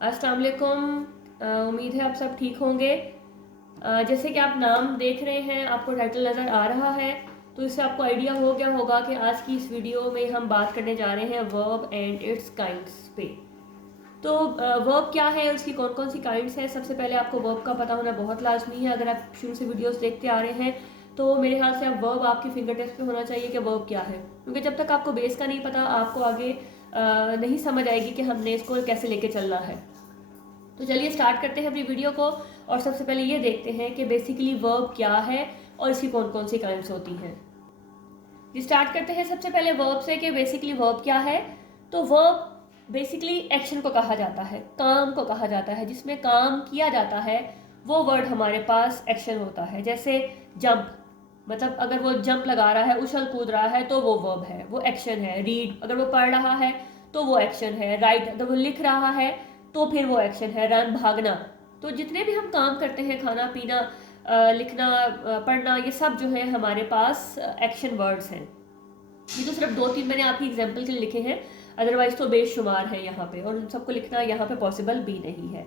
अस्सलाम वालेकुम। उम्मीद है आप सब ठीक होंगे। जैसे कि आप नाम देख रहे हैं, आपको टाइटल नज़र आ रहा है, तो इससे आपको आइडिया हो गया होगा कि आज की इस वीडियो में हम बात करने जा रहे हैं वर्ब एंड इट्स काइंड्स पे। तो वर्ब क्या है और उसकी कौन कौन सी काइंड्स हैं। सबसे पहले आपको वर्ब का पता होना बहुत लाजमी है। अगर आप शुरू से वीडियोस देखते आ रहे हैं तो मेरे ख्याल से आप वर्ब आपकी फिंगर टिप्स पे होना चाहिए कि वर्ब क्या है, क्योंकि जब तक आपको बेस का नहीं पता आपको आगे नहीं समझ आएगी कि हमने इसको कैसे लेके चलना है। तो चलिए स्टार्ट करते हैं अपनी वीडियो को, और सबसे पहले ये देखते हैं कि बेसिकली वर्ब क्या है और इसकी कौन कौन सी काइंड्स होती हैं। जी स्टार्ट करते हैं सबसे पहले वर्ब से कि बेसिकली वर्ब क्या है। तो वर्ब बेसिकली एक्शन को कहा जाता है, काम को कहा जाता है, जिसमें काम किया जाता है वो वर्ड हमारे पास एक्शन होता है। जैसे जंप, मतलब अगर वो जंप लगा रहा है, उछल कूद रहा है, तो वो वर्ब है, वो एक्शन है। रीड, अगर वो पढ़ रहा है तो वो एक्शन है। राइट, अगर वो लिख रहा है तो फिर वो एक्शन है। रन, भागना। तो जितने भी हम काम करते हैं, खाना पीना, लिखना, पढ़ना, ये सब जो है हमारे पास एक्शन वर्ड्स हैं। ये तो सिर्फ 2-3 मैंने आपकी एग्जाम्पल के लिए लिखे हैं, अदरवाइज तो बेशुमार है यहाँ पे, और उन सबको लिखना यहाँ पे पॉसिबल भी नहीं है।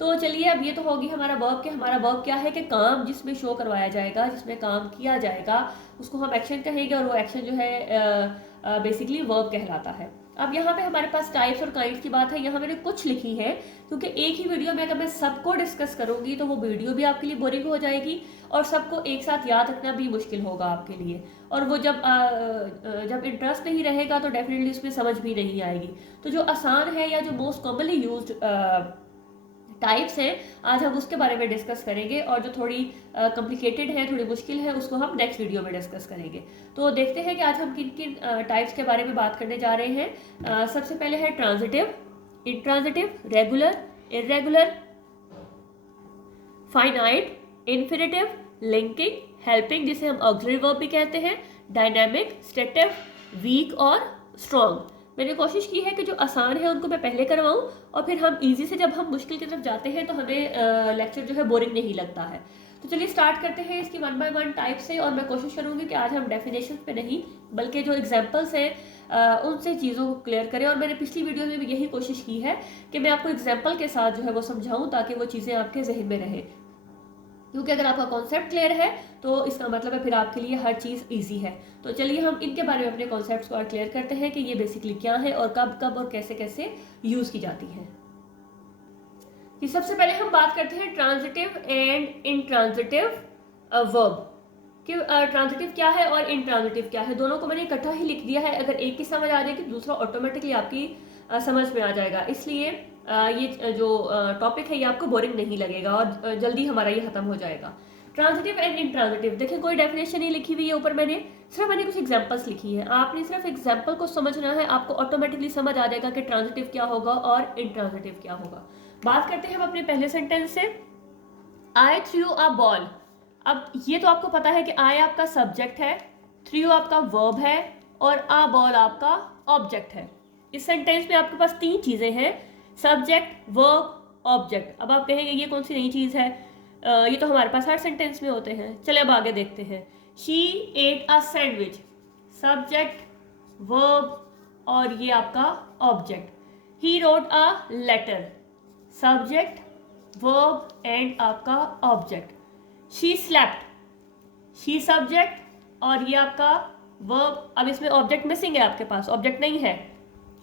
तो चलिए, अब ये तो होगी हमारा वर्ब के हमारा वर्ब क्या है कि काम जिसमें शो करवाया जाएगा, जिसमें काम किया जाएगा, उसको हम एक्शन कहेंगे, और वो एक्शन जो है बेसिकली वर्ब कहलाता है। अब यहाँ पे हमारे पास टाइप्स और काइंड्स की बात है। यहाँ मैंने कुछ लिखी है, क्योंकि एक ही वीडियो में अगर मैं सबको डिस्कस करूंगी तो वो वीडियो भी आपके लिए बोरिंग हो जाएगी, और सबको एक साथ याद रखना भी मुश्किल होगा आपके लिए। और वो जब इंटरेस्ट नहीं रहेगा तो डेफिनेटली उसमें समझ भी नहीं आएगी। तो जो आसान है या जो मोस्ट कॉमनली यूज्ड टाइप्स हैं, आज हम उसके बारे में डिस्कस करेंगे, और जो थोड़ी कॉम्प्लिकेटेड है, थोड़ी मुश्किल है, उसको हम नेक्स्ट वीडियो में डिस्कस करेंगे। तो देखते हैं कि आज हम किन किन टाइप्स के बारे में बात करने जा रहे हैं। सबसे पहले है transitive, intransitive, regular, irregular, finite, infinitive, linking, helping जिसे हम ऑक्सिलरी वर्ब भी कहते हैं, डायनामिक, स्टेटिव, वीक और स्ट्रॉन्ग। मैंने कोशिश की है कि जो आसान है उनको मैं पहले करवाऊं, और फिर हम इजी से जब हम मुश्किल की तरफ जाते हैं तो हमें लेक्चर जो है बोरिंग नहीं लगता है। तो चलिए स्टार्ट करते हैं इसकी 1 बाय 1 टाइप से, और मैं कोशिश करूंगी कि आज हम डेफिनेशन पे नहीं बल्कि जो एग्जाम्पल्स हैं उनसे चीज़ों को क्लियर करें। और मैंने पिछली वीडियो में भी यही कोशिश की है कि मैं आपको एग्जाम्पल के साथ जो है वो समझाऊं, ताकि वो चीज़ें आपके जहन में रहे, क्योंकि अगर आपका कॉन्सेप्ट क्लियर है तो इसका मतलब है फिर आपके लिए हर चीज़ इजी है। तो चलिए हम इनके बारे में अपने कॉन्सेप्ट्स को और क्लियर करते हैं कि ये बेसिकली क्या है और कब कब और कैसे कैसे यूज़ की जाती है। कि सबसे पहले हम बात करते हैं ट्रांजिटिव एंड इनट्रांजिटिव वर्ब कि ट्रांजिटिव क्या है और इनट्रांजिटिव क्या है। दोनों को मैंने इकट्ठा ही लिख दिया है, अगर एक की समझ आ जाएगी दूसरा ऑटोमेटिकली आपकी समझ में आ जाएगा। इसलिए ये जो टॉपिक है ये आपको बोरिंग नहीं लगेगा, और जल्दी हमारा ये खत्म हो जाएगा। ट्रांजिटिव एंड इनट्रांजिटिव, देखिए कोई डेफिनेशन नहीं लिखी हुई है ऊपर, मैंने कुछ एग्जांपल्स लिखी है। आपने सिर्फ एग्जांपल को समझना है, आपको ऑटोमेटिकली समझ आ जाएगा कि ट्रांजिटिव क्या होगा और इनट्रांजिटिव क्या होगा। बात करते हैं हम अपने पहले सेंटेंस से, आई थ्रू अ बॉल। अब ये तो आपको पता है कि आई आपका सब्जेक्ट है, थ्रू आपका वर्ब है, और अ बॉल आपका ऑब्जेक्ट है। इस सेंटेंस में आपके पास 3 चीज़ें हैं, सब्जेक्ट, वर्ब, ऑब्जेक्ट। अब आप कहेंगे ये कौन सी नई चीज़ है, ये तो हमारे पास हर सेंटेंस में होते हैं। चलिए अब आगे देखते हैं। She ate a sandwich, subject, verb और ये आपका object. He wrote a letter, subject, verb and आपका object. She slept, she subject और ये आपका वर्ब। अब इसमें ऑब्जेक्ट मिसिंग है, आपके पास ऑब्जेक्ट नहीं है।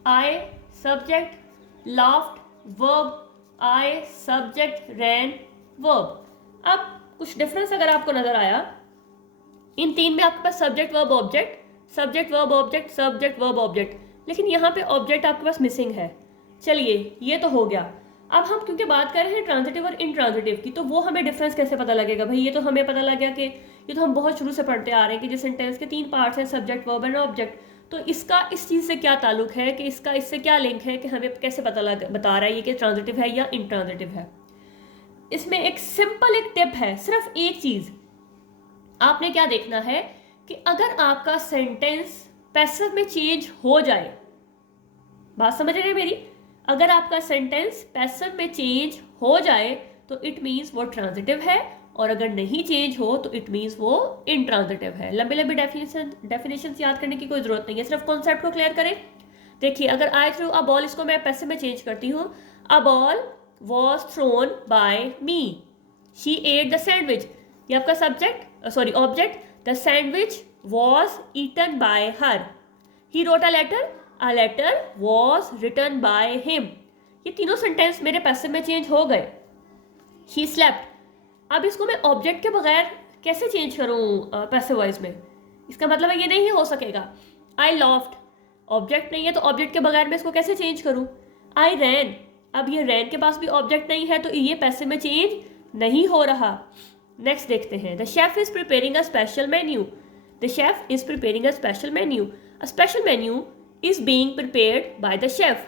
I subject, laughed verb, I subject, ran verb. अब कुछ डिफरेंस अगर आपको नजर आया, इन 3 में आपके पास subject verb object, subject verb object, subject verb object, लेकिन यहाँ पे ऑब्जेक्ट आपके पास मिसिंग है। चलिए ये तो हो गया। अब हम क्योंकि बात कर रहे हैं ट्रांजिटिव और इनट्रांजिटिव की, तो वो हमें डिफरेंस कैसे पता लगेगा भाई। ये तो हमें पता लग गया कि ये तो हम बहुत शुरू से पढ़ते आ रहे हैं कि जिस सेंटेंस के 3 पार्ट्स हैं, सब्जेक्ट, वर्ब एंड ऑब्जेक्ट। तो इसका इस चीज़ से क्या ताल्लुक है, कि इसका इससे क्या लिंक है, कि हमें कैसे बता रहा है ये कि ट्रांजिटिव है या इनट्रांजिटिव है। इसमें एक सिंपल एक टिप है, सिर्फ एक चीज़ आपने क्या देखना है कि अगर आपका सेंटेंस पैसिव में चेंज हो जाए, बात समझ रहे हैं मेरी, अगर आपका सेंटेंस पैसिव में चेंज हो जाए तो इट मीन्स वो ट्रांजिटिव है, और अगर नहीं चेंज हो तो इट मीन्स वो इनट्रांजिटिव है। लंबी लंबी डेफिनेशन याद करने की कोई जरूरत नहीं है, सिर्फ कॉन्सेप्ट को क्लियर करें। देखिए अगर आई थ्रू अ बॉल, इसको मैं पैसिव में चेंज करती हूँ, a ball was thrown by me, she ate the sandwich, ये आपका subject sorry object, the sandwich was eaten by her, he wrote a letter was written by him. ये तीनों sentence मेरे पैसिव में change हो गए। शी स्लेप्ट, अब इसको मैं ऑब्जेक्ट के बगैर कैसे चेंज करूँ पैसिव वॉइस में, इसका मतलब है ये नहीं हो सकेगा। आई लॉफ्ट, ऑब्जेक्ट नहीं है तो ऑब्जेक्ट के बगैर मैं इसको कैसे चेंज करूँ। आई रैन, अब ये रैन के पास भी ऑब्जेक्ट नहीं है तो ये पैसिव में चेंज नहीं हो रहा। नेक्स्ट देखते हैं, the chef is preparing a special menu, the chef is preparing a special menu, a special menu is being prepared by the chef.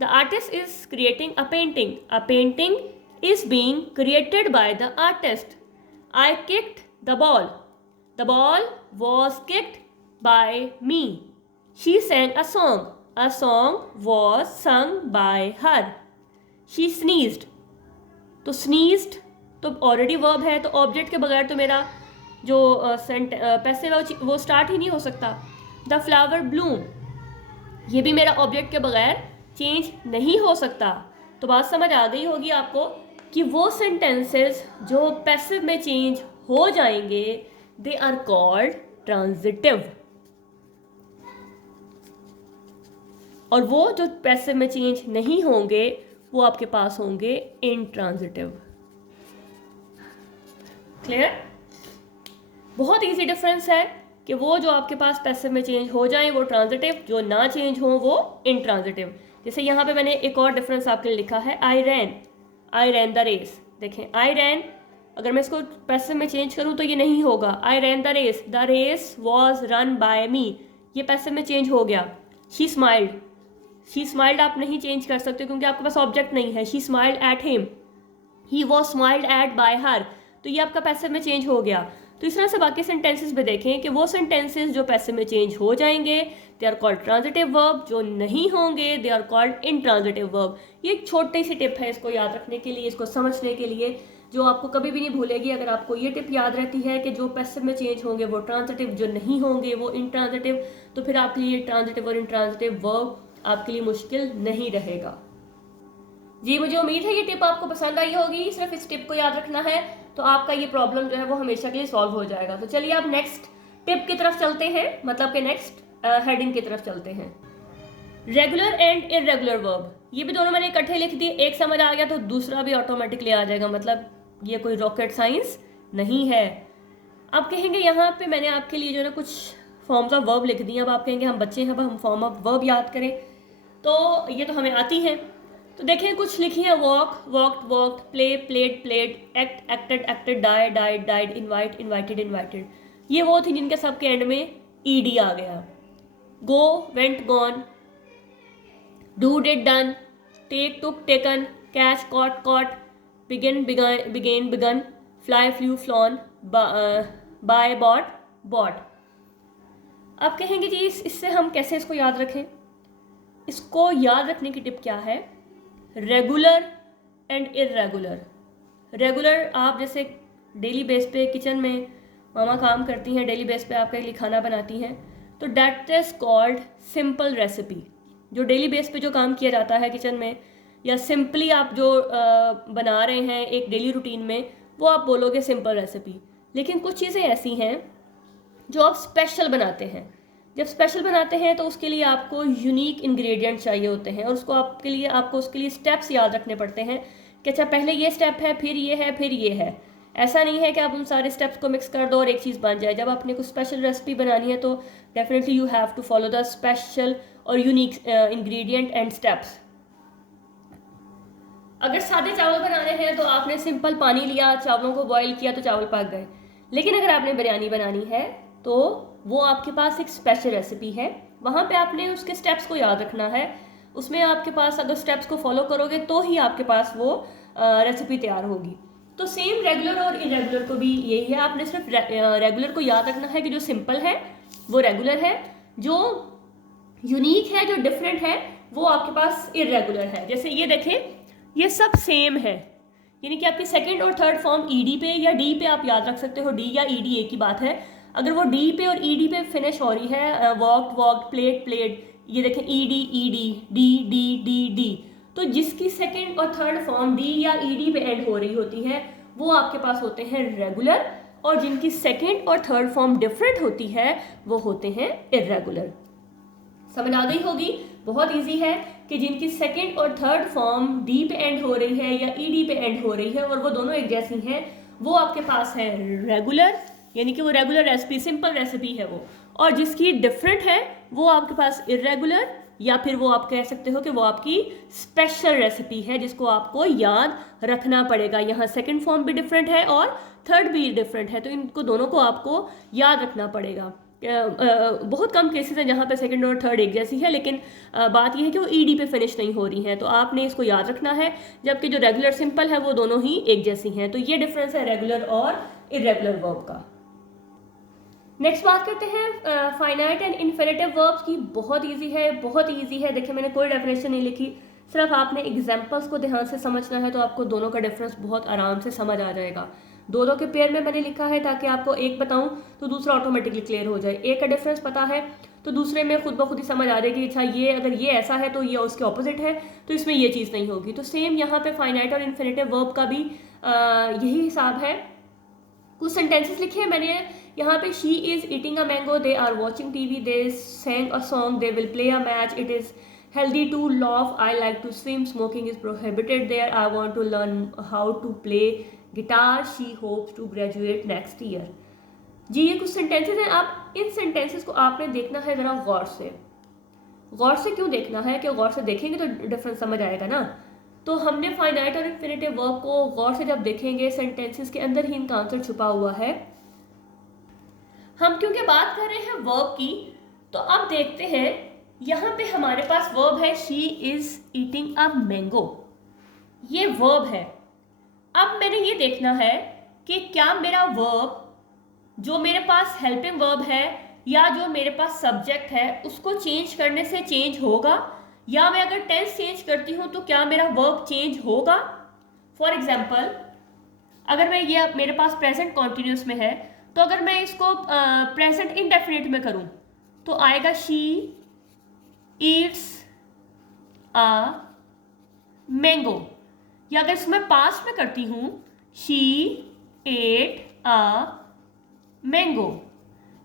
The artist is creating a painting. A painting is being created by the artist. I kicked the ball. The ball was kicked by me. She sang a song. A song was sung by her. She sneezed. तो sneezed तो already verb है, तो object के बगैर तो मेरा जो passive है वो स्टार्ट ही नहीं हो सकता। द फ्लावर ब्लूम, ये भी मेरा ऑब्जेक्ट के बगैर चेंज नहीं हो सकता। तो बात समझ आ गई होगी आपको कि वो सेंटेंसेस जो पैसिव में चेंज हो जाएंगे दे आर कॉल्ड ट्रांजिटिव, और वो जो पैसिव में चेंज नहीं होंगे वो आपके पास होंगे इंट्रांजिटिव। क्लियर? बहुत इजी डिफरेंस है कि वो जो आपके पास पैसिव में चेंज हो जाएं वो ट्रांजिटिव, जो ना चेंज हो वो इंट्रांजिटिव। जैसे यहाँ पे मैंने एक और डिफरेंस आपके लिए लिखा है, आई रैन द रेस। देखें आई रैन, अगर मैं इसको पैसिव में चेंज करूँ तो ये नहीं होगा। I ran the race was run by me, ये पैसिव में चेंज हो गया। शी स्माइल्ड आप नहीं चेंज कर सकते क्योंकि आपके पास ऑब्जेक्ट नहीं है। She smiled at him, he was smiled at bye हर, तो ये आपका पैसिव में चेंज हो गया। तो इस तरह से बाकी सेंटेंसेस में देखें कि वो सेंटेंसेस जो पैसिव में चेंज हो जाएंगे they are called transitive verb, जो नहीं होंगे they are called intransitive verb. ये एक छोटी सी टिप है इसको याद रखने के लिए, इसको समझने के लिए, जो आपको कभी भी नहीं भूलेगी। अगर आपको ये टिप याद रहती है कि जो पैसिव में चेंज होंगे वो ट्रांजिटिव, जो नहीं होंगे वो इंट्रांजिटिव, तो फिर आपके लिए ट्रांजिटिव और इंट्रांजिटिव वर्ब आपके लिए मुश्किल नहीं रहेगा। जी मुझे उम्मीद है ये टिप आपको पसंद आई होगी। सिर्फ इस टिप को याद रखना है तो आपका ये प्रॉब्लम जो है वो हमेशा के लिए सॉल्व हो जाएगा। तो चलिए आप नेक्स्ट टिप की तरफ चलते हैं, मतलब कि नेक्स्ट हेडिंग की तरफ चलते हैं। रेगुलर एंड इररेगुलर वर्ब, ये भी दोनों मैंने इकट्ठे लिख दिए, एक समझ आ गया तो दूसरा भी ऑटोमेटिकली आ जाएगा, मतलब ये कोई रॉकेट साइंस नहीं है। अब कहेंगे यहाँ पे मैंने आपके लिए जो है कुछ फॉर्म्स ऑफ वर्ब लिख दिए। अब आप कहेंगे हम बच्चे हैं, अब हम फॉर्म ऑफ वर्ब याद करें, तो ये तो हमें आती हैं। तो देखें कुछ लिखी है, walk walked walked, play played played, act acted acted, die died died, invite invited invited. ये वो थी जिनके सबके एंड में ईडी आ गया। Go went gone, do did done, take took taken, catch caught caught, begin began begun, fly flew flown, buy bought bought. अब कहेंगे जी इससे हम कैसे इसको याद रखें। इसको याद रखने की टिप क्या है, रेगुलर एंड इररेगुलर। रेगुलर आप जैसे डेली बेस पे किचन में मामा काम करती हैं, डेली बेस पे आपके लिए खाना बनाती हैं, तो that is called simple recipe. जो डेली बेस पे जो काम किया जाता है किचन में, या सिंपली आप जो बना रहे हैं एक डेली रूटीन में, वो आप बोलोगे सिंपल रेसिपी। लेकिन कुछ चीज़ें ऐसी हैं जो आप स्पेशल बनाते हैं। जब स्पेशल बनाते हैं तो उसके लिए आपको यूनिक इंग्रेडिएंट चाहिए होते हैं, और उसको आपको उसके लिए स्टेप्स याद रखने पड़ते हैं कि अच्छा पहले ये स्टेप है, फिर ये है, फिर ये है। ऐसा नहीं है कि आप उन सारे स्टेप्स को मिक्स कर दो और एक चीज़ बन जाए। जब आपने कुछ स्पेशल रेसिपी बनानी है तो definitely you have to follow the special और यूनिक इंग्रेडिएंट एंड स्टेप्स। अगर सादे चावल बनाने हैं तो आपने सिंपल पानी लिया, चावलों को बॉईल किया तो चावल पक गए। लेकिन अगर आपने बिरयानी बनानी है तो वो आपके पास एक स्पेशल रेसिपी है, वहाँ पे आपने उसके स्टेप्स को याद रखना है। उसमें आपके पास अगर स्टेप्स को फॉलो करोगे तो ही आपके पास वो रेसिपी तैयार होगी। तो सेम रेगुलर और इरेगुलर को भी यही है, आपने सिर्फ रेगुलर को याद रखना है कि जो सिंपल है वो रेगुलर है, जो यूनिक है, जो डिफरेंट है, वो आपके पास इरेगुलर है। जैसे ये देखें, ये सब सेम है, यानी कि आपकी सेकंड और थर्ड फॉर्म ईडी पे या डी पे आप याद रख सकते हो। डी या ईडी एक ही बात है। अगर वो डी पे और ईडी पे फिनिश हो रही है, वॉक्ड वॉक्ड, प्लेड प्लेड, ये देखें ED ED, D D D D, तो जिसकी सेकंड और थर्ड फॉर्म डी या ईडी पे एंड हो रही होती है वो आपके पास होते हैं रेगुलर, और जिनकी सेकंड और थर्ड फॉर्म डिफरेंट होती है वो होते हैं इर्रेगुलर। समझ आ गई होगी, बहुत इजी है कि जिनकी सेकंड और थर्ड फॉर्म डी पे एंड हो रही है या ईडी पे एंड हो रही है और वो दोनों एक जैसी हैं, वो आपके पास है रेगुलर, यानी कि वो रेगुलर रेसिपी, सिंपल रेसिपी है वो, और जिसकी डिफरेंट है वो आपके पास इर्रेगुलर, या फिर वो आप कह सकते हो कि वो आपकी स्पेशल रेसिपी है जिसको आपको याद रखना पड़ेगा। यहाँ सेकंड फॉर्म भी डिफरेंट है और थर्ड भी डिफरेंट है, तो इनको दोनों को आपको याद रखना पड़ेगा। बहुत कम केसेस हैं जहाँ पे सेकंड और थर्ड एक जैसी है, लेकिन बात यह है कि वो ईडी पे फिनिश नहीं हो रही है, तो आपने इसको याद रखना है, जबकि जो रेगुलर सिंपल है वो दोनों ही एक जैसी हैं। तो ये डिफरेंस है रेगुलर और इर्रेगुलर वर्ब का। नेक्स्ट बात करते हैं फाइनाइट एंड इन्फिनिटिव वर्ब्स की। बहुत इजी है, बहुत इजी है। देखिए मैंने कोई डेफिनेशन नहीं लिखी, सिर्फ आपने एग्जाम्पल्स को ध्यान से समझना है, तो आपको दोनों का डिफरेंस बहुत आराम से समझ आ जाएगा। दो दो के पेयर में मैंने लिखा है ताकि आपको एक बताऊं तो दूसरा ऑटोमेटिकली क्लियर हो जाए। एक का डिफरेंस पता है तो दूसरे में खुद ब खुद ही समझ आ जाएगी, अच्छा ये अगर ये ऐसा है तो ये उसके ऑपोजिट है, तो इसमें ये चीज़ नहीं होगी। तो सेम यहाँ पे फाइनाइट और इन्फिनिटिव वर्ब का भी यही हिसाब है। कुछ सेंटेंसेस लिखे हैं मैंने यहाँ पे, she is eating a mango, they are watching TV, they sang a song, they will play a match, it is healthy to laugh, I like to swim, smoking is prohibited there, I want to learn how to play guitar, she hopes to graduate next year। जी ये कुछ sentences हैं। आप इन sentences को आपने देखना है ज़रा गौर से। गौर से क्यों देखना है कि गौर से देखेंगे तो डिफरेंस समझ आएगा ना। तो हमने फाइनाइट और इन्फिनिटिव वर्ब को गौर से जब देखेंगे, सेंटेंसेस के अंदर ही इनका आंसर छुपा हुआ है। हम क्योंकि बात कर रहे हैं वर्ब की, तो अब देखते हैं यहाँ पे हमारे पास वर्ब है she is eating a mango, ये वर्ब है। अब मैंने ये देखना है कि क्या मेरा वर्ब जो मेरे पास हेल्पिंग वर्ब है या जो मेरे पास सब्जेक्ट है उसको चेंज करने से चेंज होगा, या मैं अगर टेंस चेंज करती हूँ तो क्या मेरा वर्ब चेंज होगा। फॉर एग्जाम्पल अगर मैं ये मेरे पास प्रेजेंट कॉन्टिन्यूस में है, तो अगर मैं इसको प्रेजेंट इंडेफिनिट में करूँ तो आएगा शी ईट्स अ मैंगो, या अगर इसमें पास्ट में करती हूँ शी एट अ मैंगो।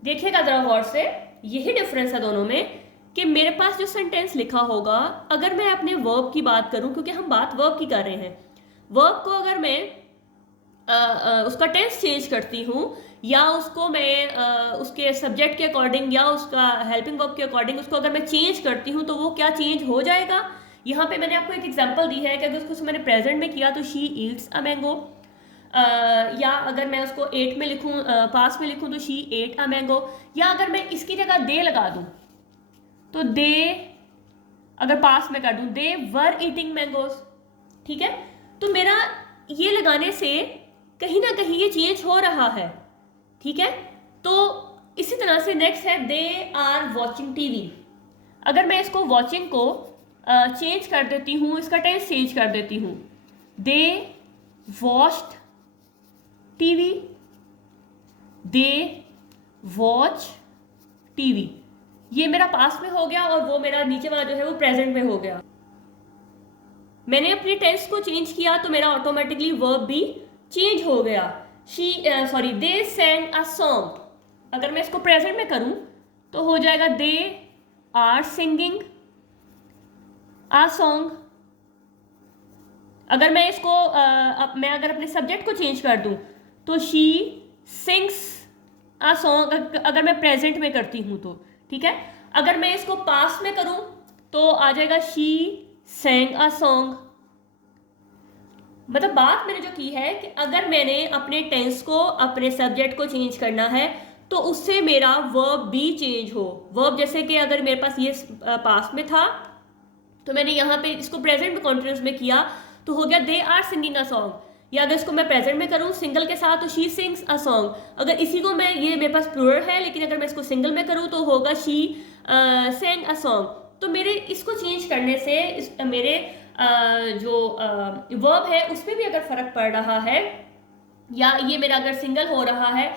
देखिएगा जरा गौर से, यही डिफरेंस है दोनों में कि मेरे पास जो सेंटेंस लिखा होगा, अगर मैं अपने वर्ब की बात करूँ, क्योंकि हम बात वर्ब की कर रहे हैं, वर्ब को अगर मैं उसका टेंस चेंज करती हूँ या उसको मैं उसके सब्जेक्ट के अकॉर्डिंग या उसका हेल्पिंग वर्ब के अकॉर्डिंग उसको अगर मैं चेंज करती हूँ तो वो क्या चेंज हो जाएगा। यहाँ पे मैंने आपको एक एग्जांपल दी है कि अगर उसको मैंने प्रेजेंट में किया तो शी ईट्स अ मैंगो, या अगर मैं उसको एट में लिखूँ, पास में लिखूँ तो शी एट अ मैंगो, या अगर मैं इसकी जगह दे लगा दूँ तो दे, अगर पास में कर दूँ दे वर ईटिंग मैंगोज। ठीक है, तो मेरा ये लगाने से कहीं ना कहीं ये चेंज हो रहा है। ठीक है, तो इसी तरह से नेक्स्ट है दे आर वॉचिंग टीवी। अगर मैं इसको वॉचिंग को चेंज कर देती हूँ, इसका टेंस चेंज कर देती हूँ, they watched TV, they watch TV, ये मेरा पास्ट में हो गया और वो मेरा नीचे वाला जो है वो प्रेजेंट में हो गया। मैंने अपने टेंस को चेंज किया तो मेरा ऑटोमेटिकली वर्ब भी चेंज हो गया। दे सेंग अ सॉन्ग, अगर मैं इसको प्रेजेंट में करूं तो हो जाएगा they are singing a song. अगर मैं इसको मैं अगर अपने सब्जेक्ट को चेंज कर दूं तो शी सिंग्स अ सॉन्ग, अगर मैं प्रेजेंट में करती हूं तो। ठीक है, अगर मैं इसको पास्ट में करूं तो आ जाएगा शी सेंग अ सॉन्ग। मतलब बात मैंने जो की है कि अगर मैंने अपने टेंस को, अपने सब्जेक्ट को चेंज करना है तो उससे मेरा वर्ब भी चेंज हो। वर्ब जैसे कि अगर मेरे पास ये पास्ट में था तो मैंने यहाँ पे इसको प्रेजेंट में कॉन्टिन्यूस में किया तो हो गया they are singing a song, या अगर इसको मैं प्रेजेंट में करूँ सिंगल के साथ तो शी सिंग्स अ सॉन्ग। अगर इसी को मैं, ये मेरे पास प्लूरल है लेकिन अगर मैं इसको सिंगल में करूँ तो होगा शी सेंग अ सॉन्ग। तो मेरे इसको चेंज करने से मेरे जो वर्ब है उसमें भी अगर फर्क पड़ रहा है या ये मेरा अगर सिंगल हो रहा है,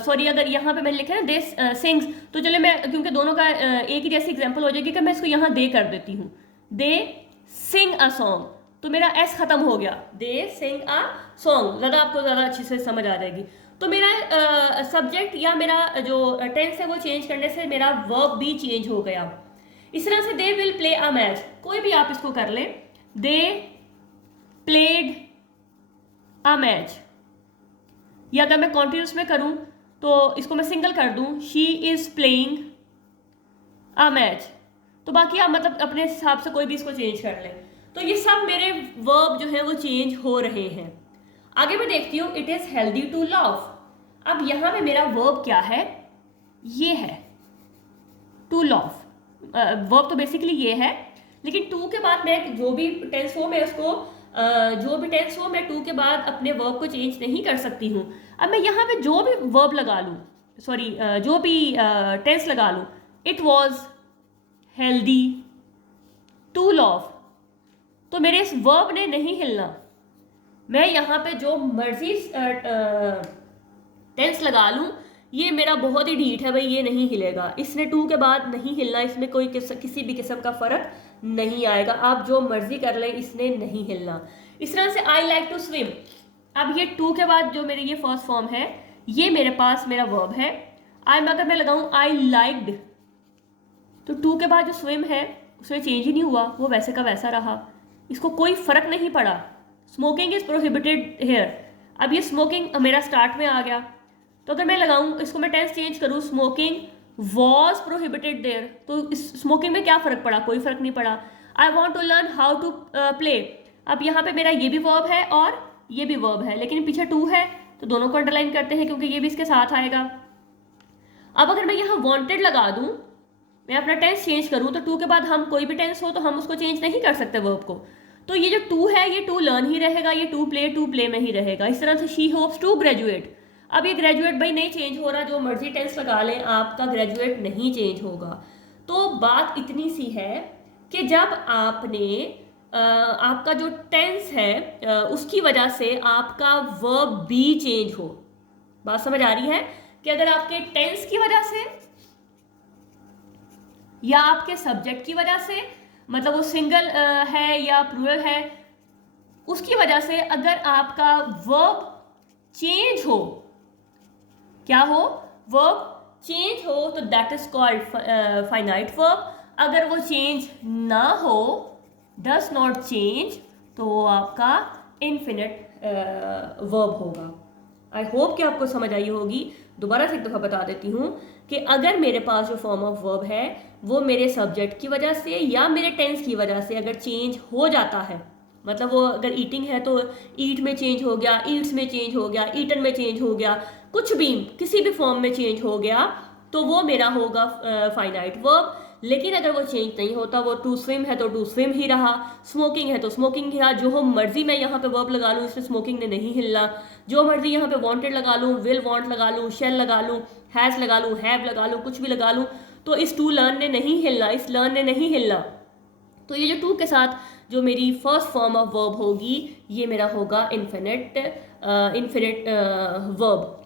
सॉरी अगर यहाँ पे मैंने लिखा है ना दे सिंग्स, तो चले मैं क्योंकि दोनों का एक ही जैसी एग्जांपल हो जाएगी कि मैं इसको यहाँ दे कर देती हूँ, दे सिंग अ सॉन्ग, तो मेरा एस खत्म हो गया, दे सिंग अ सॉन्ग, ज़्यादा आपको ज़्यादा अच्छे से समझ आ जाएगी। तो मेरा सब्जेक्ट या मेरा जो टेंस है वो चेंज करने से मेरा वर्ब भी चेंज हो गया। इस तरह से दे विल प्ले अ मैच, कोई भी आप इसको कर लें, दे प्लेड अ मैच, या अगर मैं कॉन्टिन्यूस में करूं तो इसको मैं सिंगल कर दूं, she is playing a match. तो बाकी आप मतलब अपने हिसाब से कोई भी इसको चेंज कर लें। तो ये सब मेरे वर्ब जो है वो चेंज हो रहे हैं। आगे मैं देखती हूँ, it is healthy to laugh. अब यहाँ पे मेरा वर्ब क्या है, ये है टू लाफ। वर्ब तो बेसिकली ये है, लेकिन टू के बाद मैं जो भी टेंस हो मैं उसको जो भी टेंस हो मैं टू के बाद अपने वर्ब को चेंज नहीं कर सकती हूँ। अब मैं यहाँ पे जो भी वर्ब लगा लूँ, सॉरी जो भी टेंस लगा लूँ, it was healthy to laugh, तो मेरे इस वर्ब ने नहीं हिलना। मैं यहाँ पे जो मर्जी टेंस लगा लूँ, ये मेरा बहुत ही ढीठ है भाई, ये नहीं हिलेगा, इसने टू के बाद नहीं हिलना, इसमें कोई किसी भी किस्म का फर्क नहीं आएगा, आप जो मर्जी कर लें, इसने नहीं हिलना। इस तरह से आई लाइक टू स्विम, अब ये टू के बाद जो मेरे ये फर्स्ट फॉर्म है, ये मेरे पास मेरा वर्ब है। आई अगर मैं लगाऊं आई लाइक्ड, तो टू के बाद जो स्विम है उसमें चेंज ही नहीं हुआ, वो वैसे का वैसा रहा, इसको कोई फर्क नहीं पड़ा। स्मोकिंग इज प्रोहिबिटेड हेयर, अब ये स्मोकिंग मेरा स्टार्ट में आ गया, तो अगर मैं लगाऊं इसको मैं टेंस चेंज करूं, स्मोकिंग वॉज प्रोहिबिटेड देयर, तो इस स्मोकिंग में क्या फ़र्क पड़ा, कोई फ़र्क नहीं पड़ा। I want to learn how to play, अब यहाँ पे मेरा ये भी वर्ब है और ये भी वर्ब है, लेकिन पीछे टू है, तो दोनों को अंडरलाइन करते हैं क्योंकि ये भी इसके साथ आएगा। अब अगर मैं यहाँ वॉन्टेड लगा दूँ, मैं अपना टेंस चेंज करूँ, तो टू के बाद हम कोई भी टेंस हो तो हम उसको चेंज नहीं कर सकते वर्ब को, तो ये जो टू है ये टू लर्न ही रहेगा, ये टू प्ले में ही रहेगा। इस तरह से शी होप्स टू ग्रेजुएट, अब ये ग्रेजुएट भाई नहीं चेंज हो रहा, जो मर्जी टेंस लगा लें आपका ग्रेजुएट नहीं चेंज होगा। तो बात इतनी सी है कि जब आपने आपका जो टेंस है उसकी वजह से आपका वर्ब भी चेंज हो, बात समझ आ रही है कि अगर आपके टेंस की वजह से या आपके सब्जेक्ट की वजह से, मतलब वो सिंगल है या प्लूरल है, उसकी वजह से अगर आपका वर्ब चेंज हो, क्या हो, वर्ब चेंज हो, तो that is called finite verb. अगर वो चेंज ना हो, डज नॉट चेंज, तो वो आपका इनफिनिट वर्ब होगा। आई होप कि आपको समझ आई होगी। दोबारा से एक दफ़ा बता देती हूँ कि अगर मेरे पास जो फॉर्म ऑफ वर्ब है वो मेरे सब्जेक्ट की वजह से या मेरे टेंस की वजह से अगर चेंज हो जाता है, मतलब वो अगर ईटिंग है तो ईट में चेंज हो गया, ईट्स में चेंज हो गया, ईटन में चेंज हो गया, कुछ भी किसी भी फॉर्म में चेंज हो गया, तो वो मेरा होगा फाइनाइट वर्ब। लेकिन अगर वो चेंज नहीं होता, वो टू स्विम है तो टू स्विम ही रहा, स्मोकिंग है तो स्मोकिंग ही रहा, जो हो मर्जी मैं यहाँ पे वर्ब लगा लूँ इसमें स्मोकिंग ने नहीं हिलना, जो मर्जी यहाँ पे वांटेड लगा लूँ, विल वांट लगा लूँ, शेल लगा लूँ, हैज़ लगा लूँ, हैव लगा लूँ, कुछ भी लगा लूँ, तो इस टू लर्न ने नहीं हिलना, इस लर्न ने नहीं हिलना। तो ये जो टू के साथ जो मेरी फर्स्ट फॉर्म ऑफ वर्ब होगी, ये मेरा होगा इनफिनिट वर्ब।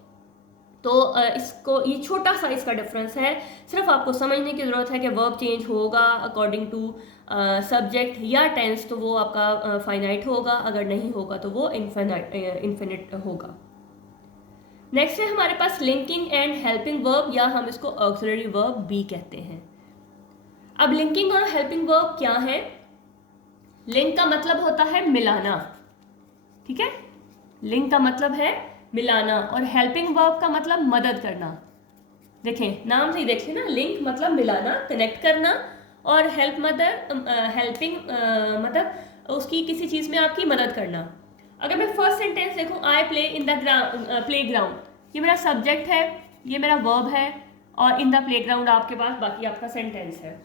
तो इसको ये छोटा सा इसका डिफरेंस है, सिर्फ आपको समझने की ज़रूरत है कि वर्ब चेंज होगा अकॉर्डिंग टू सब्जेक्ट या टेंस, तो वो आपका फाइनाइट होगा, अगर नहीं होगा तो वो इनफिनिट होगा। नेक्स्ट है हमारे पास लिंकिंग एंड हेल्पिंग वर्ब, या हम इसको ऑक्सिलरी वर्ब भी कहते हैं। अब लिंकिंग और हेल्पिंग वर्ब क्या है? लिंक का मतलब होता है मिलाना, ठीक है, लिंक का मतलब है मिलाना, और हेल्पिंग वर्ब का मतलब मदद करना। देखें नाम से ही देखें ना, लिंक मतलब मिलाना, कनेक्ट करना, और हेल्पिंग मतलब उसकी किसी चीज़ में आपकी मदद करना। अगर मैं फर्स्ट सेंटेंस देखूं, I play in the play ground, ये मेरा सब्जेक्ट है, ये मेरा वर्ब है, और इन द प्ले ग्राउंड आपके पास बाकी आपका सेंटेंस है,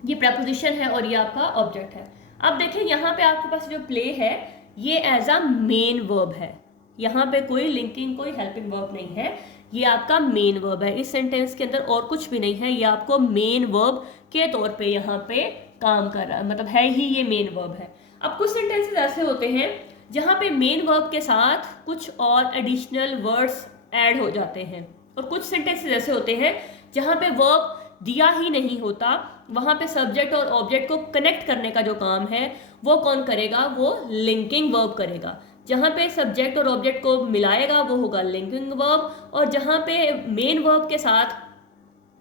ये प्रपोजिशन है और ये आपका ऑब्जेक्ट है। अब देखें यहाँ पे आपके पास जो प्ले है ये एज अ मेन वर्ब है, यहाँ पे कोई लिंकिंग कोई हेल्पिंग वर्ब नहीं है, ये आपका मेन वर्ब है। इस सेंटेंस के अंदर और कुछ भी नहीं है, ये आपको मेन वर्ब के तौर पे यहाँ पे काम कर रहा है, मतलब है ही ये मेन वर्ब है। अब कुछ सेंटेंसेस ऐसे होते हैं जहाँ पे मेन वर्ब के साथ कुछ और एडिशनल वर्ड्स ऐड हो जाते हैं, और कुछ सेंटेंसेस ऐसे होते हैं जहाँ पे वर्ब दिया ही नहीं होता, वहाँ पे सब्जेक्ट और ऑब्जेक्ट को कनेक्ट करने का जो काम है वो कौन करेगा, वो लिंकिंग वर्ब करेगा। जहाँ पे सब्जेक्ट और ऑब्जेक्ट को मिलाएगा वो होगा लिंकिंग वर्ब, और जहाँ पे मेन वर्ब के साथ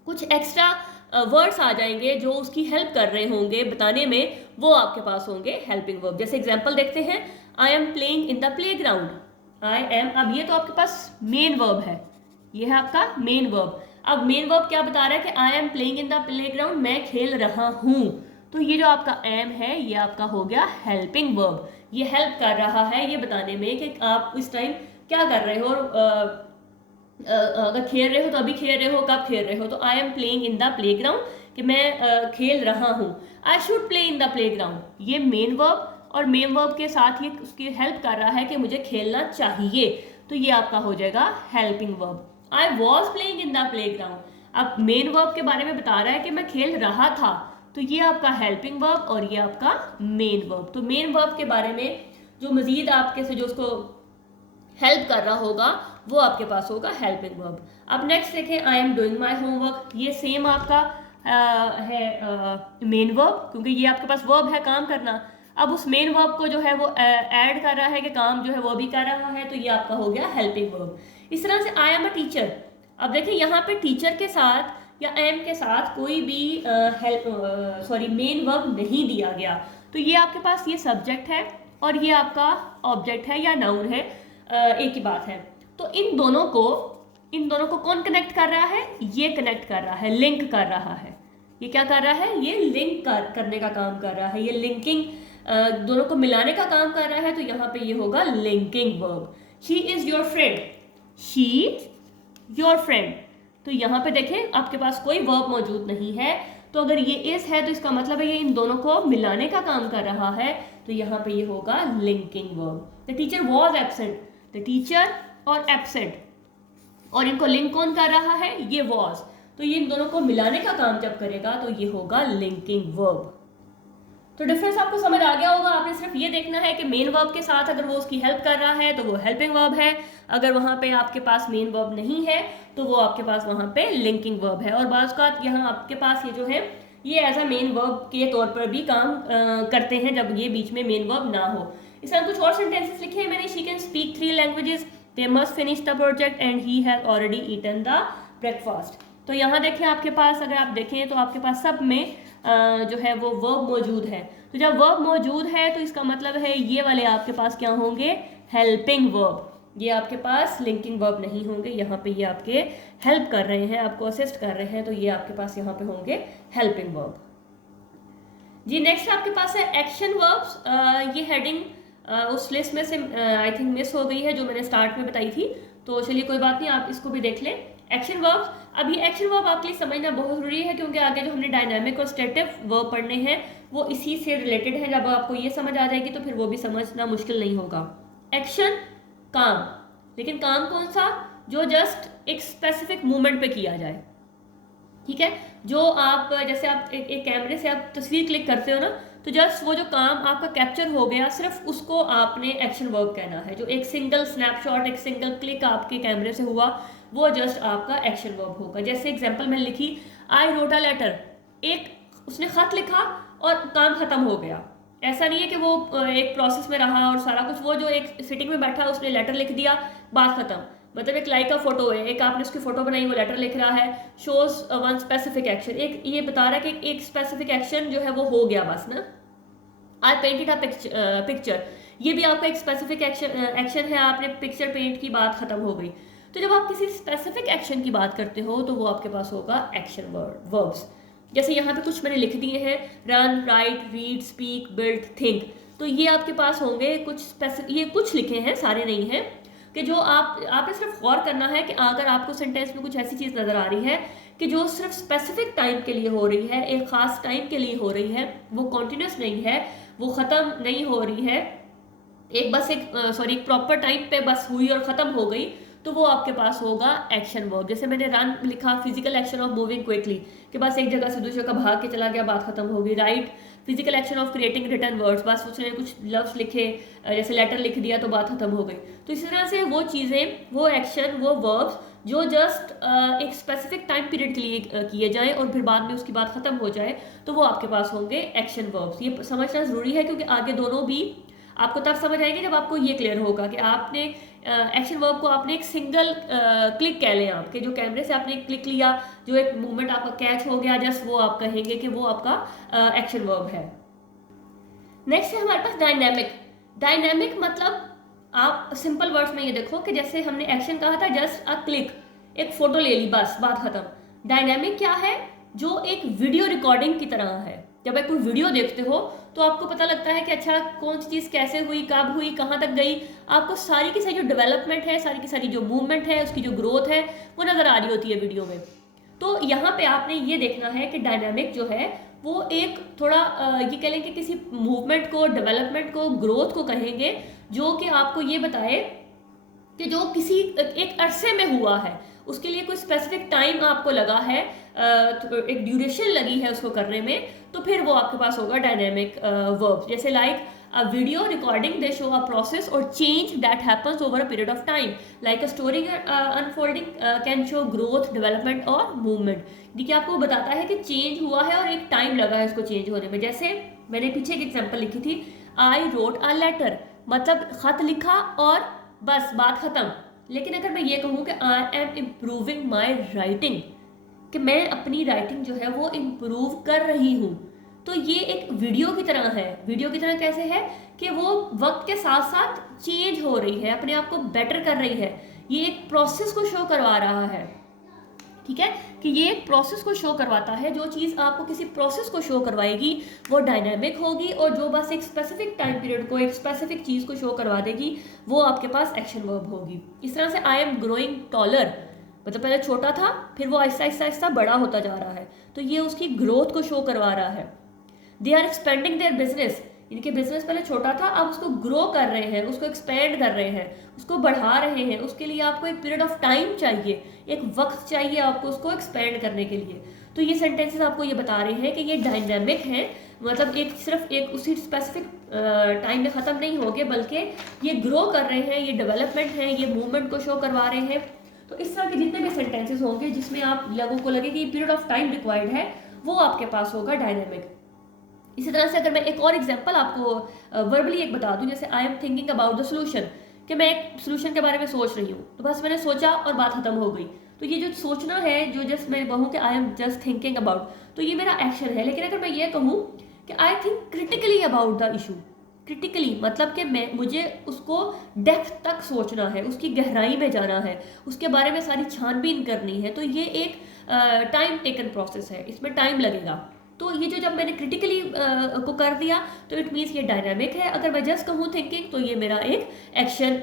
कुछ एक्स्ट्रा वर्ड्स आ जाएंगे जो उसकी हेल्प कर रहे होंगे बताने में, वो आपके पास होंगे हेल्पिंग वर्ब। जैसे एग्जांपल देखते हैं, I am playing in the playground. I am, अब ये तो आपके पास मेन वर्ब है, ये है आपका मेन वर्ब। अब मेन वर्ब क्या बता रहा है कि I am playing in the playground, मैं खेल रहा हूँ। तो ये जो आपका एम है ये आपका हो गया हेल्पिंग वर्ब। ये हेल्प कर रहा है ये बताने में कि आप इस टाइम क्या कर रहे हो, और अगर खेल रहे हो तो अभी खेल रहे हो, कब खेल रहे हो। तो I am playing in the playground, कि मैं खेल रहा हूँ। I should play in the playground, ये मेन वर्ब, और मेन वर्ब के साथ ये उसकी हेल्प कर रहा है कि मुझे खेलना चाहिए, तो ये आपका हो जाएगा helping verb. I was playing in the playground, अब मेन वर्ब के बारे में बता रहा है कि मैं खेल रहा था, तो ये आपका हेल्पिंग वर्ब और ये आपका मेन वर्ब। तो मेन वर्ब के बारे में जो मजीद आपके से जो उसको हेल्प कर रहा होगा वो आपके पास होगा हेल्पिंग वर्ब। अब नेक्स्ट देखें, I am doing my homework, ये सेम आपका है मेन वर्ब, क्योंकि ये आपके पास वर्ब है काम करना। अब उस मेन वर्ब को जो है वो ऐड कर रहा है कि काम जो है वो भी कर रहा है, तो ये आपका हो गया हेल्पिंग वर्ब। इस तरह से आई एम अ टीचर, अब देखिए यहाँ पे टीचर के साथ या एम के साथ कोई भी मेन वर्ब नहीं दिया गया, तो ये आपके पास ये सब्जेक्ट है और ये आपका ऑब्जेक्ट है या नाउन है, एक ही बात है। तो इन दोनों को कौन कनेक्ट कर रहा है, ये कनेक्ट कर रहा है, लिंक कर रहा है। ये क्या कर रहा है, ये लिंक करने का काम कर रहा है, ये लिंकिंग दोनों को मिलाने का काम कर रहा है, तो यहाँ पे ये होगा linking verb. She is your friend, she your friend, तो यहाँ पे देखें आपके पास कोई वर्ब मौजूद नहीं है, तो अगर ये इज है तो इसका मतलब है ये इन दोनों को मिलाने का काम कर रहा है, तो यहाँ पे ये होगा linking verb. The teacher was absent, the teacher और एब्सेंट, और इनको लिंक कौन कर रहा है, ये वॉज, तो ये इन दोनों को मिलाने का काम जब करेगा तो ये होगा लिंकिंग वर्ब। तो डिफरेंस आपको समझ आ गया होगा। आपने सिर्फ ये देखना है कि मेन वर्ब के साथ अगर वो उसकी हेल्प कर रहा है तो वो हेल्पिंग वर्ब है, अगर वहाँ पे आपके पास मेन वर्ब नहीं है तो वो आपके पास वहाँ पे लिंकिंग वर्ब है। और बाज़ का यहाँ आपके पास ये जो है ये एज अ मेन वर्ब के तौर पर भी काम करते हैं जब ये बीच में मेन वर्ब ना हो। इस तरह कुछ और सेंटेंसेस लिखे हैं मैंने, she can speak 3 languages, they must finish the project and he has already eaten the breakfast. तो यहाँ देखें आपके पास, अगर आप देखें तो आपके पास सब में जो है वो वर्ब मौजूद है। तो जब वर्ब मौजूद है तो इसका मतलब है ये वाले आपके पास क्या होंगे, हेल्पिंग वर्ब, ये आपके पास लिंकिंग वर्ब नहीं होंगे। यहाँ पे ये आपके हेल्प कर रहे हैं, आपको असिस्ट कर रहे हैं, तो ये आपके पास यहाँ पे होंगे हेल्पिंग वर्ब। जी नेक्स्ट आपके पास है एक्शन वर्ब्स। ये हेडिंग उस लिस्ट में से आई थिंक मिस हो गई है जो मैंने स्टार्ट में बताई थी, तो चलिए कोई बात नहीं, आप इसको भी देख लें। एक्शन वर्ब्स, अब ये एक्शन वर्ब आपके लिए समझना बहुत ज़रूरी है क्योंकि आगे जो हमने डायनामिक और स्टेटिव वर्ब पढ़ने हैं वो इसी से रिलेटेड है। जब आपको ये समझ आ जाएगी तो फिर वो भी समझना मुश्किल नहीं होगा। एक्शन काम, लेकिन काम कौन सा, जो जस्ट एक स्पेसिफिक मूवमेंट पे किया जाए, ठीक है। जो आप जैसे आप एक कैमरे से आप तस्वीर क्लिक करते हो ना, तो जस्ट वो जो काम आपका कैप्चर हो गया सिर्फ उसको आपने एक्शन वर्ब कहना है। जो एक सिंगल स्नैपशॉट, एक सिंगल क्लिक आपके कैमरे से हुआ वो जस्ट आपका एक्शन वर्ब होगा। जैसे एग्जांपल मैंने लिखी, आई रोट अ लेटर, एक उसने खत लिखा और काम खत्म हो गया। ऐसा नहीं है कि वो एक प्रोसेस में रहा और सारा कुछ, वो जो एक सिटिंग में बैठा उसने लेटर लिख दिया, बात खत्म। मतलब एक लाइक का फोटो है, एक आपने उसकी फोटो बनाई, वो लेटर लिख रहा है, शोज वन स्पेसिफिक एक्शन, एक ये बता रहा है कि एक स्पेसिफिक एक्शन जो है वो हो गया बस ना। आई पेंटेड अ पिक्चर, ये भी आपका एक स्पेसिफिक एक्शन है, आपने पिक्चर पेंट की, बात खत्म हो गई। तो जब आप किसी स्पेसिफिक एक्शन की बात करते हो तो वो आपके पास होगा एक्शन वर्ब्स। जैसे यहाँ पे कुछ मैंने लिख दिए हैं, run, right, read, speak, build, think, तो ये आपके पास होंगे कुछ स्पेसिफिक, ये कुछ लिखे हैं सारे नहीं हैं, कि जो आपने सिर्फ गौर करना है कि अगर आपको सेंटेंस में कुछ ऐसी चीज़ नज़र आ रही है कि जो सिर्फ स्पेसिफिक टाइम के लिए हो रही है, एक ख़ास टाइम के लिए हो रही है, वो कॉन्टिन्यूस नहीं है, वो ख़त्म नहीं हो रही है, एक प्रॉपर टाइम पे बस हुई और ख़त्म हो गई, तो वो आपके पास होगा एक्शन वर्ब। जैसे मैंने रन लिखा, physical action of moving quickly, कि बस एक जगह से दूसरी जगह भाग के चला गया, बात खत्म हो गई। Right, physical action of creating written words, बस उसने कुछ लफ्ज़ लिखे, जैसे लेटर लिख दिया तो बात खत्म हो गई। तो इसी तरह से वो चीज़ें, वो एक्शन, वो वर्ब्स जो जस्ट एक स्पेसिफिक टाइम पीरियड के लिए किए जाएं और फिर बाद में उसकी बात खत्म हो जाए, तो वो आपके पास होंगे एक्शन वर्ब्स। ये समझना ज़रूरी है क्योंकि आगे दोनों भी आपको तब समझ आएंगे जब आपको ये क्लियर होगा कि आपने एक्शन वर्ब को आपने एक सिंगल क्लिक कह लें, आपके जो कैमरे से आपने क्लिक लिया, जो एक मूवमेंट आपका कैच हो गया, जस्ट वो आप कहेंगे कि वो आपका एक्शन वर्ब है। नेक्स्ट है हमारे पास डायनेमिक। डायनेमिक मतलब आप सिंपल वर्ड्स में ये देखो कि जैसे हमने एक्शन कहा था जस्ट अ क्लिक, एक फोटो ले ली बस बात खत्म। डायनेमिक क्या है? जो एक वीडियो रिकॉर्डिंग की तरह है। जब आप कोई वीडियो देखते हो तो आपको पता लगता है कि अच्छा कौन सी चीज़ कैसे हुई, कब हुई, कहाँ तक गई, आपको सारी की सारी जो डेवलपमेंट है, सारी की सारी जो मूवमेंट है, उसकी जो ग्रोथ है वो नज़र आ रही होती है वीडियो में। तो यहाँ पे आपने ये देखना है कि डायनामिक जो है वो एक थोड़ा ये कह लें कि किसी मूवमेंट को, डेवलपमेंट को, ग्रोथ को कहेंगे जो कि आपको ये बताए कि जो किसी एक अरसे में हुआ है, उसके लिए कोई स्पेसिफिक टाइम आपको लगा है, एक ड्यूरेशन लगी है उसको करने में, तो फिर वो आपके पास होगा डायनेमिक वर्ब। जैसे like a video recording, they show a process or change that happens over a period of time, like a story unfolding can show growth, development और movement। देखिए आपको बताता है कि चेंज हुआ है और एक टाइम लगा है इसको चेंज होने में। जैसे मैंने पीछे एक एग्जांपल लिखी थी, आई रोट अ लेटर, मतलब खत लिखा और बस बात खत्म। लेकिन अगर मैं ये कहूँ कि I am improving my writing, कि मैं अपनी राइटिंग जो है वो इम्प्रूव कर रही हूँ, तो ये एक वीडियो की तरह है। वीडियो की तरह कैसे है कि वो वक्त के साथ साथ चेंज हो रही है, अपने आप को बेटर कर रही है, ये एक प्रोसेस को शो करवा रहा है। ठीक है, कि ये एक प्रोसेस को शो करवाता है। जो चीज़ आपको किसी प्रोसेस को शो करवाएगी वो डायनामिक होगी, और जो बस एक स्पेसिफिक टाइम पीरियड को, एक स्पेसिफिक चीज़ को शो करवा देगी, वो आपके पास एक्शन वर्ब होगी। इस तरह से आई एम ग्रोइंग टॉलर, मतलब पहले छोटा था फिर वो आहिस्ता आहिस्ता आहिस्ता बड़ा होता जा रहा है, तो ये उसकी ग्रोथ को शो करवा रहा है। They are expanding their business, इनके बिजनेस पहले छोटा था, अब उसको ग्रो कर रहे हैं, उसको एक्सपेंड कर रहे हैं, उसको बढ़ा रहे हैं। उसके लिए आपको एक पीरियड ऑफ टाइम चाहिए, एक वक्त चाहिए आपको उसको एक्सपेंड करने के लिए। तो ये सेंटेंसेस आपको ये बता रहे हैं कि ये डायनामिक हैं, मतलब एक सिर्फ एक उसी स्पेसिफिक टाइम में ख़त्म नहीं होंगे, बल्कि ये ग्रो कर रहे हैं, ये डेवलपमेंट है, ये मूवमेंट को शो करवा रहे हैं। तो इस तरह के जितने भी सेंटेंसेस होंगे जिसमें आप लोगों को लगे कि ये पीरियड ऑफ टाइम रिक्वायर्ड है, वो आपके पास होगा डायनामिक। इसी तरह से अगर मैं एक और एग्जांपल आपको वर्बली एक बता दूं, जैसे I am thinking about the solution, कि मैं एक सोल्यूशन के बारे में सोच रही हूँ, तो बस मैंने सोचा और बात खत्म हो गई। तो ये जो सोचना है, जो जस्ट मैं कहूँ कि I am just thinking about, तो ये मेरा एक्शन है। लेकिन अगर मैं ये कहूँ कि I think critically about the issue, critically मतलब कि मुझे उसको डेप्थ तक सोचना है, उसकी गहराई में जाना है, उसके बारे में सारी छानबीन करनी है, तो ये एक टाइम टेकन प्रोसेस है, इसमें टाइम लगेगा। तो ये जो जब मैंने क्रिटिकली को कर दिया तो इट मीन्स ये डायनामिक है। अगर मैं जस्ट कहूँ थिंकिंग तो ये मेरा एक एक्शन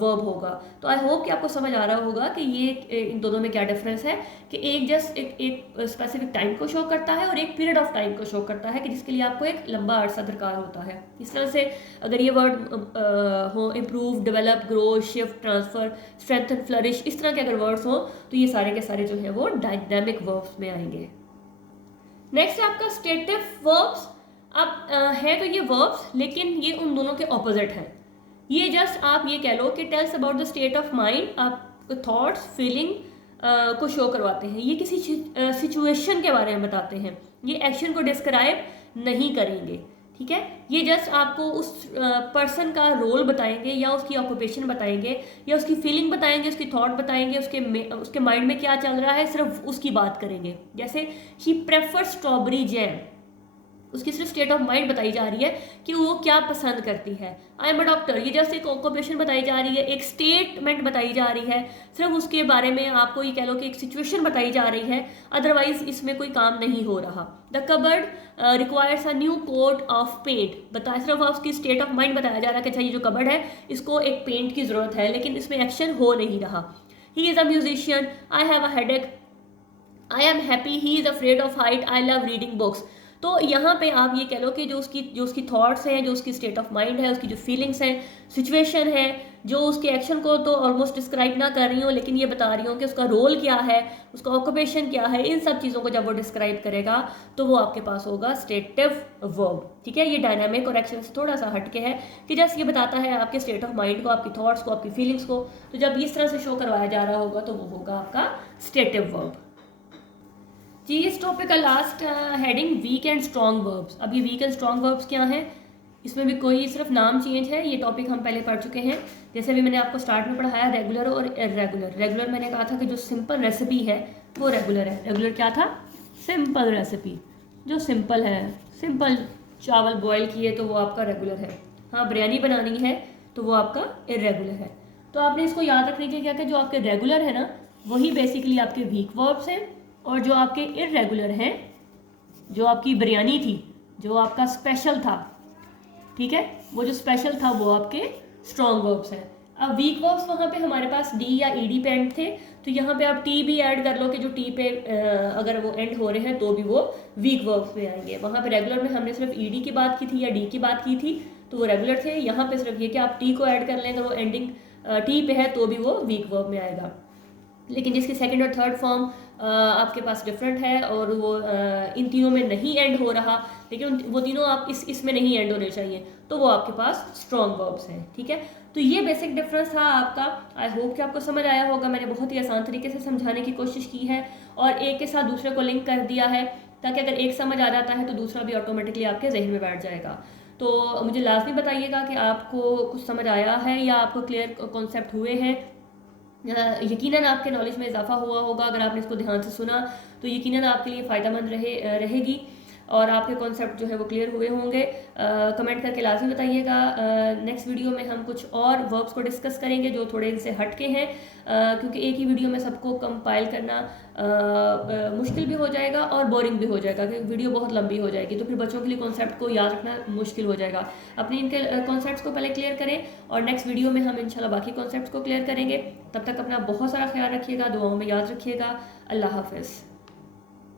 वर्ब होगा। तो आई होप कि आपको समझ आ रहा होगा कि ये इन दोनों में क्या डिफरेंस है, कि एक जस्ट एक स्पेसिफिक टाइम को शो करता है और एक पीरियड ऑफ टाइम को शो करता है, कि जिसके लिए आपको एक लंबा अरसा दरकार होता है। इस तरह से अगर ये वर्ड हो, improve, develop, grow, shift, transfer, strengthen, flourish, इस तरह के अगर वर्ड्स हों तो ये सारे के सारे जो है वो डायनामिक वर्ब्स में आएंगे। नेक्स्ट है आपका स्टेटिव वर्ब्स। अब है तो ये वर्ब्स, लेकिन ये उन दोनों के ऑपोजिट हैं। ये जस्ट आप ये कह लो कि tells about the state of mind, आप थॉट्स, फीलिंग को शो करवाते हैं। ये किसी सिचुएशन के बारे में बताते हैं, ये एक्शन को डिस्क्राइब नहीं करेंगे। ठीक है, ये जस्ट आपको उस पर्सन का रोल बताएंगे, या उसकी ऑक्यूपेशन बताएंगे, या उसकी फीलिंग बताएंगे, उसकी थॉट बताएंगे, उसके माइंड में क्या चल रहा है, सिर्फ उसकी बात करेंगे। जैसे शी प्रेफर स्ट्रॉबेरी जैम, उसकी सिर्फ स्टेट ऑफ माइंड बताई जा रही है कि वो क्या पसंद करती है। आई एम अ डॉक्टर, ये जस्ट एक ऑक्यूपेशन बताई जा रही है, एक स्टेटमेंट बताई जा रही है, सिर्फ उसके बारे में आपको ये कह लो कि एक सिचुएशन बताई जा रही है, अदरवाइज इसमें कोई काम नहीं हो रहा। The cupboard requires a new coat of paint, बताया सिर्फ उसकी स्टेट ऑफ माइंड बताया जा रहा है कि अच्छा ये जो कबर्ड है इसको एक पेंट की जरूरत है, लेकिन इसमें एक्शन हो नहीं रहा। He is a musician, I have a headache, I am happy, he is afraid of height, I love reading books. तो यहाँ पे आप ये कह लो कि जो उसकी थॉट्स हैं, जो उसकी स्टेट ऑफ माइंड है, उसकी जो फीलिंग्स हैं, सिचुएशन है, जो उसके एक्शन को तो ऑलमोस्ट डिस्क्राइब ना कर रही हूँ, लेकिन ये बता रही हूँ कि उसका रोल क्या है, उसका ऑक्यूपेशन क्या है, इन सब चीज़ों को जब वो डिस्क्राइब करेगा तो वो आपके पास होगा स्टेटिव वर्ब। ठीक है, ये डायनामिक और एक्शन से थोड़ा सा हटके है कि जैसे ये बताता है आपके स्टेट ऑफ माइंड को, आपकी थॉट्स को, आपकी फीलिंग्स को, तो जब इस तरह से शो करवाया जा रहा होगा तो वो होगा आपका स्टेटिव वर्ब। जी, इस टॉपिक का last heading weak and strong verbs. अब ये वीक एंड स्ट्रॉन्ग वर्ब्स क्या हैं, इसमें भी कोई सिर्फ नाम चेंज है, ये टॉपिक हम पहले पढ़ चुके हैं। जैसे भी मैंने आपको स्टार्ट में पढ़ाया रेगुलर और इरेगुलर। रेगुलर मैंने कहा था कि जो सिंपल रेसिपी है वो रेगुलर है। रेगुलर क्या था? सिंपल रेसिपी, जो सिंपल है, सिंपल चावल बॉयल किए तो वो आपका रेगुलर है। हाँ, बिरयानी बनानी है तो वो आपका इरेगुलर है। तो आपने इसको याद रखने के क्या कि जो आपके रेगुलर है ना, वही बेसिकली आपके वीक वर्ब्स हैं, और जो आपके इरेगुलर हैं, जो आपकी बिरयानी थी, जो आपका स्पेशल था, ठीक है, वो जो स्पेशल था वो आपके स्ट्रॉन्ग वर्ब्स हैं। अब वीक वर्ब्स वहाँ पे हमारे पास डी या ईडी पे एंड थे, तो यहाँ पे आप टी भी ऐड कर लो कि जो टी पे अगर वो एंड हो रहे हैं तो भी वो वीक वर्ब्स में आएंगे। वहाँ पे रेगुलर में हमने सिर्फ ईडी की बात की थी या डी की बात की थी, तो वो रेगुलर थे। यहाँ पे सिर्फ ये कि आप टी को ऐड कर लें, अगर वो एंडिंग टी पे है तो भी वो वीक वर्ब में आएगा। लेकिन जिसकी सेकंड और थर्ड फॉर्म आपके पास डिफरेंट है और वो इन तीनों में नहीं एंड हो रहा, लेकिन वो तीनों आप इसमें नहीं एंड होने चाहिए, तो वो आपके पास स्ट्रॉन्ग वर्ब्स हैं। ठीक है, तो ये बेसिक डिफरेंस था आपका। आई होप कि आपको समझ आया होगा। मैंने बहुत ही आसान तरीके से समझाने की कोशिश की है और एक के साथ दूसरे को लिंक कर दिया है, ताकि अगर एक समझ आ जाता है तो दूसरा भी ऑटोमेटिकली आपके जहन में बैठ जाएगा। तो मुझे लाजमी बताइएगा कि आपको कुछ समझ आया है या आपको क्लियर कॉन्सेप्ट हुए हैं। यकीनन आपके नॉलेज में इजाफा हुआ होगा अगर आपने इसको ध्यान से सुना, तो यकीनन आपके लिए फ़ायदेमंद रहेगी और आपके कॉन्सेप्ट जो है वो क्लियर हुए होंगे। कमेंट करके लाजमी बताइएगा। नेक्स्ट वीडियो में हम कुछ और वर्ब्स को डिस्कस करेंगे जो थोड़े इनसे हटके हैं, क्योंकि एक ही वीडियो में सबको कंपाइल करना मुश्किल भी हो जाएगा और बोरिंग भी हो जाएगा, क्योंकि वीडियो बहुत लंबी हो जाएगी, तो फिर बच्चों के लिए कॉन्सेप्ट को याद रखना मुश्किल हो जाएगा। अपने इनके कॉन्सेप्ट्स को पहले क्लियर करें और नेक्स्ट वीडियो में हम इंशाल्लाह बाकी कॉन्सेप्ट्स को क्लियर करेंगे। तब तक अपना बहुत सारा ख्याल रखिएगा, दुआओं में याद रखिएगा। अल्लाह हाफ़िज़।